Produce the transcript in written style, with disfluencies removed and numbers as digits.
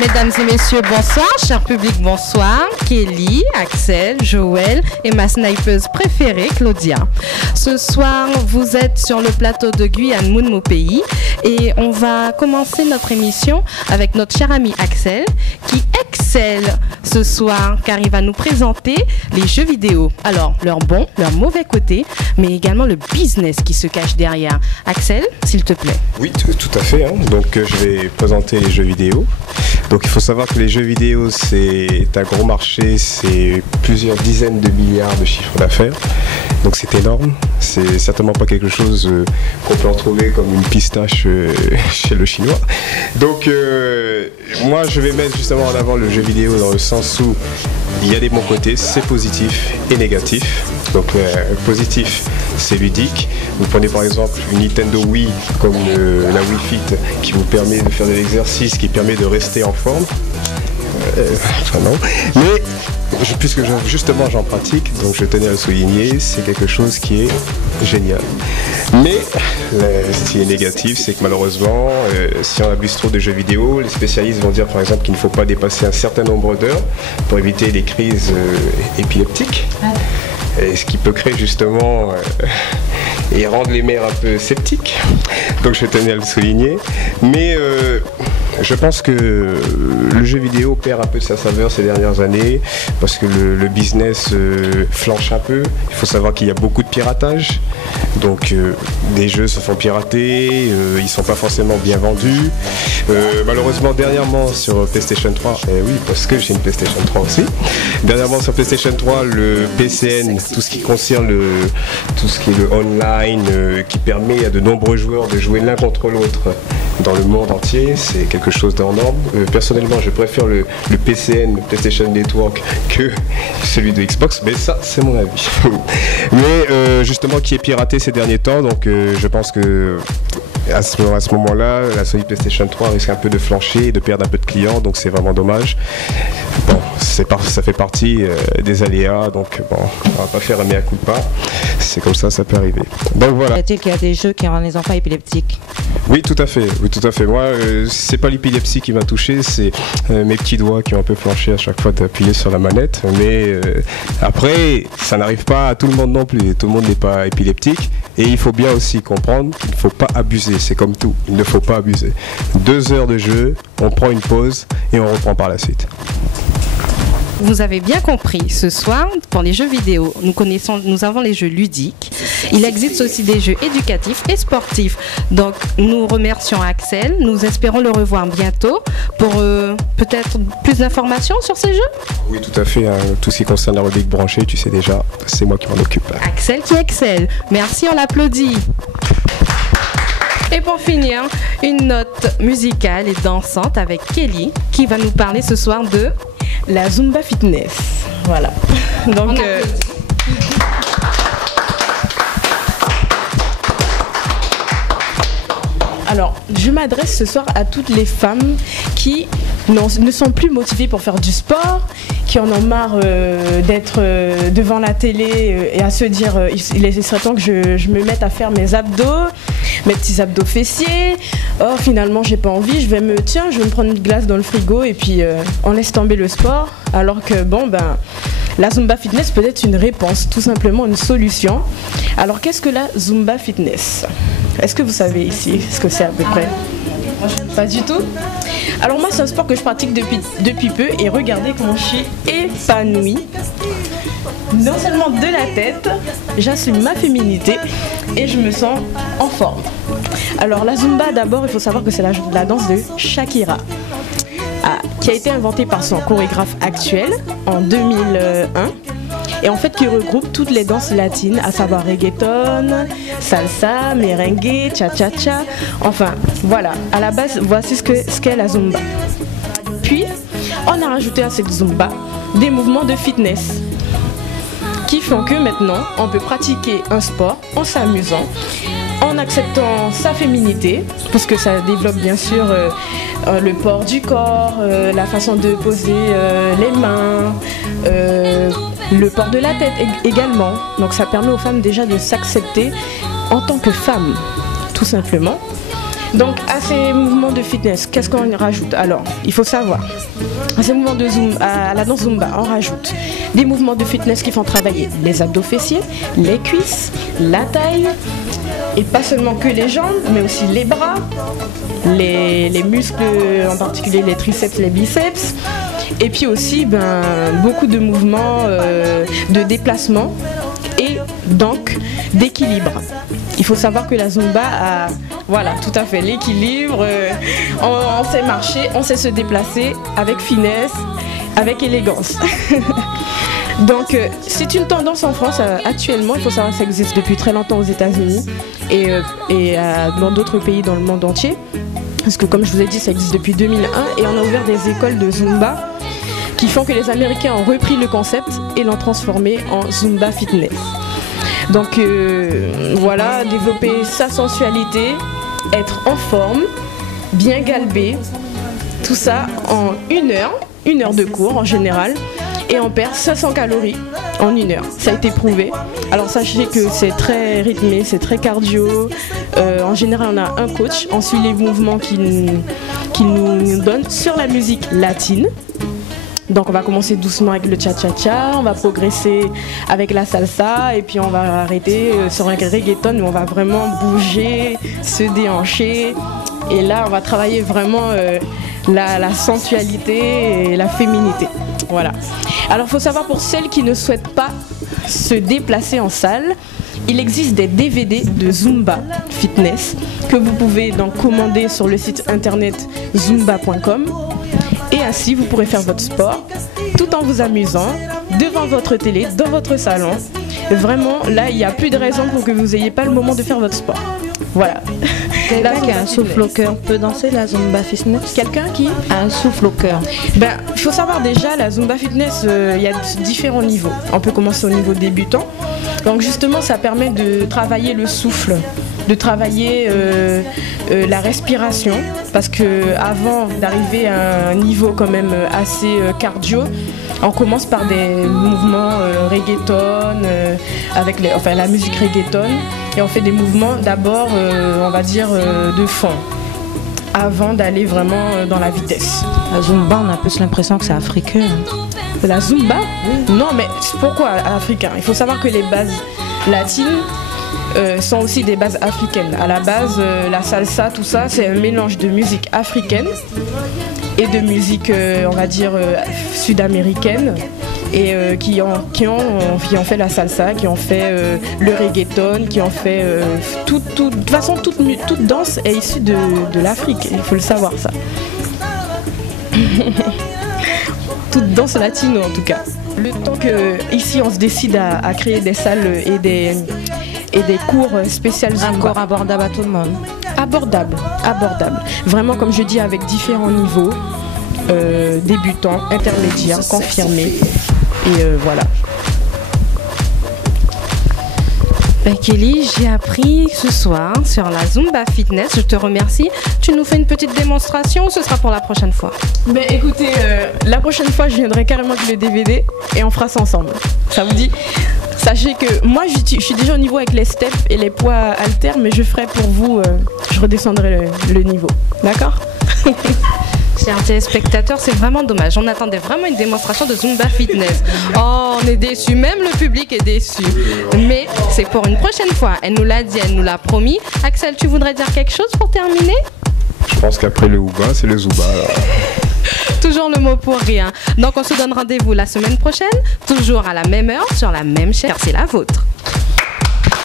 Mesdames et messieurs, bonsoir. Cher public, bonsoir. Kelly, Axel, Joël et ma snipeuse préférée, Claudia. Ce soir, vous êtes sur le plateau de Guyane, mon pays, et on va commencer notre émission avec notre cher ami Axel, qui excelle ce soir car il va nous présenter les jeux vidéo. Alors, leur bon, leur mauvais côté, mais également le business qui se cache derrière. Axel, s'il te plaît. Oui, tout à fait. Donc, je vais présenter les jeux vidéo. Donc il faut savoir que les jeux vidéo c'est un gros marché, c'est plusieurs dizaines de milliards de chiffres d'affaires. Donc c'est énorme, c'est certainement pas quelque chose qu'on peut retrouver comme une pistache chez le chinois. Donc moi je vais mettre justement en avant le jeu vidéo dans le sens où il y a des bons côtés, c'est positif et négatif. Donc positif, c'est ludique. Vous prenez par exemple une Nintendo Wii comme la Wii Fit qui vous permet de faire de l'exercice, qui permet de rester en forme. Enfin non, mais puisque justement j'en pratique, donc je tenais à le souligner, c'est quelque chose qui est génial. Mais ce qui est négatif, c'est que malheureusement, si on abuse trop de jeux vidéo, les spécialistes vont dire par exemple qu'il ne faut pas dépasser un certain nombre d'heures pour éviter les crises épileptiques. Et ce qui peut créer justement et rendre les mères un peu sceptiques. Donc je tenais à le souligner. Mais je pense que le jeu vidéo perd un peu de sa saveur ces dernières années parce que le business flanche un peu. Il faut savoir qu'il y a beaucoup de piratage. Donc des jeux se font pirater, ils ne sont pas forcément bien vendus. Malheureusement dernièrement sur PlayStation 3, oui parce que j'ai une PlayStation 3 aussi, dernièrement sur PlayStation 3 le PCN, tout ce qui concerne tout ce qui est le online qui permet à de nombreux joueurs de jouer l'un contre l'autre dans le monde entier, c'est quelque chose d'en norme. Personnellement je préfère le PCN, le PlayStation Network, que celui de Xbox, mais ça c'est mon avis. Mais justement qui est piraté ces derniers temps, donc je pense que à ce moment-là, la Sony PlayStation 3 risque un peu de flancher et de perdre un peu de clients, donc c'est vraiment dommage. Bon, ça fait partie des aléas, donc bon, on va pas faire un mea culpa, c'est comme ça peut arriver. Donc voilà. Est-il qu'il y a des jeux qui rendent les enfants épileptiques? Oui, tout à fait. Moi, c'est pas l'épilepsie qui m'a touché, c'est mes petits doigts qui ont un peu flanché à chaque fois d'appuyer sur la manette. Mais après, ça n'arrive pas à tout le monde non plus. Tout le monde n'est pas épileptique. Et il faut bien aussi comprendre qu'il ne faut pas abuser. C'est comme tout, il ne faut pas abuser. 2 heures de jeu, on prend une pause et on reprend par la suite. Vous avez bien compris, ce soir, pour les jeux vidéo, nous avons les jeux ludiques. Il existe aussi des jeux éducatifs et sportifs. Donc, nous remercions Axel. Nous espérons le revoir bientôt pour peut-être plus d'informations sur ces jeux. Oui, tout à fait. Tout ce qui concerne la rubrique branchée, tu sais déjà, c'est moi qui m'en occupe. Axel qui excelle. Merci, on l'applaudit. Et pour finir, une note musicale et dansante avec Kelly qui va nous parler ce soir de la Zumba Fitness. Voilà. Donc alors, je m'adresse ce soir à toutes les femmes qui ne sont plus motivées pour faire du sport, qui en ont marre d'être devant la télé et à se dire il serait temps que je me mette à faire mes abdos, mes petits abdos fessiers. Oh, finalement, j'ai pas envie, je vais me prendre une glace dans le frigo et puis on laisse tomber le sport. Alors que la Zumba Fitness peut être une réponse, tout simplement une solution. Alors, qu'est-ce que la Zumba Fitness ? Est-ce que vous savez ici ce que c'est à peu près ? Pas du tout. Alors moi, c'est un sport que je pratique depuis peu et regardez comment je suis épanouie. Non seulement de la tête, j'assume ma féminité et je me sens en forme. Alors la Zumba, d'abord, il faut savoir que c'est la danse de Shakira, qui a été inventée par son chorégraphe actuel en 2001. Et en fait qui regroupe toutes les danses latines, à savoir reggaeton, salsa, merengue, cha-cha-cha. Enfin, voilà, à la base, voici ce qu'est la Zumba. Puis, on a rajouté à cette Zumba des mouvements de fitness qui font que maintenant, on peut pratiquer un sport en s'amusant, en acceptant sa féminité, parce que ça développe bien sûr le port du corps, la façon de poser les mains, le port de la tête également. Donc ça permet aux femmes déjà de s'accepter en tant que femmes, tout simplement. Donc à ces mouvements de fitness, qu'est-ce qu'on rajoute? Alors, il faut savoir, à ces mouvements de à la danse Zumba, on rajoute des mouvements de fitness qui font travailler les abdos fessiers, les cuisses, la taille, et pas seulement que les jambes, mais aussi les bras, les muscles, en particulier les triceps, les biceps, et puis aussi beaucoup de mouvements de déplacement et donc d'équilibre. Il faut savoir que la Zumba a, voilà, tout à fait, l'équilibre, on sait marcher, on sait se déplacer avec finesse, avec élégance. Donc c'est une tendance en France actuellement, il faut savoir que ça existe depuis très longtemps aux États-Unis et dans d'autres pays dans le monde entier. Parce que comme je vous ai dit, ça existe depuis 2001 et on a ouvert des écoles de Zumba qui font que les Américains ont repris le concept et l'ont transformé en Zumba Fitness. Donc voilà, développer sa sensualité, être en forme, bien galbé, tout ça en une heure de cours en général, et on perd 500 calories en une heure. Ça a été prouvé. Alors sachez que c'est très rythmé, c'est très cardio. En général, on a un coach, on suit les mouvements qu'il nous donne sur la musique latine. Donc on va commencer doucement avec le cha-cha-cha, on va progresser avec la salsa et puis on va arrêter sur un reggaeton où on va vraiment bouger, se déhancher. Et là on va travailler vraiment la sensualité et la féminité. Voilà. Alors il faut savoir, pour celles qui ne souhaitent pas se déplacer en salle, il existe des DVD de Zumba Fitness que vous pouvez donc commander sur le site internet zumba.com. Et ainsi, vous pourrez faire votre sport tout en vous amusant devant votre télé, dans votre salon. Vraiment, là, il n'y a plus de raison pour que vous n'ayez pas le moment de faire votre sport. Voilà. Quelqu'un qui a un souffle au cœur peut danser la Zumba Fitness? Quelqu'un qui a un souffle au cœur. Il faut savoir déjà, la Zumba Fitness, il y a différents niveaux. On peut commencer au niveau débutant. Donc justement, ça permet de travailler le souffle, de travailler la respiration, parce que avant d'arriver à un niveau quand même assez cardio, on commence par des mouvements reggaeton, avec la musique reggaeton, et on fait des mouvements d'abord, on va dire, de fond, avant d'aller vraiment dans la vitesse. La Zumba, on a plus l'impression que c'est africain. La Zumba? Oui. Non, mais pourquoi africain? Il faut savoir que les bases latines sont aussi des bases africaines. À la base, la salsa, tout ça, c'est un mélange de musique africaine et de musique, on va dire, sud-américaine, et qui ont fait la salsa, qui ont fait le reggaeton, qui ont fait de toute façon, toute danse est issue de l'Afrique, il faut le savoir ça. Toute danse latine en tout cas. Le temps qu'ici on se décide à créer des salles et des cours spéciaux Zumba. Encore abordable à tout le monde. Abordable. Vraiment, comme je dis, avec différents niveaux, débutants, intermédiaires, confirmés. Et voilà. Kelly, j'ai appris ce soir sur la Zumba Fitness. Je te remercie. Tu nous fais une petite démonstration ou ce sera pour la prochaine fois? Écoutez, la prochaine fois, je viendrai carrément avec le DVD et on fera ça ensemble. Ça vous dit? Sachez que moi, je suis déjà au niveau avec les steps et les poids haltères, mais je ferai pour vous, je redescendrai le niveau. D'accord? Chers téléspectateurs, c'est vraiment dommage. On attendait vraiment une démonstration de Zumba Fitness. Oh, on est déçus, même le public est déçu. Mais c'est pour une prochaine fois. Elle nous l'a dit, elle nous l'a promis. Axel, tu voudrais dire quelque chose pour terminer? Je pense qu'après le Ouba, c'est le Zumba. Alors. Toujours le mot pour rien. Donc on se donne rendez-vous la semaine prochaine, toujours à la même heure, sur la même chaîne. C'est la vôtre.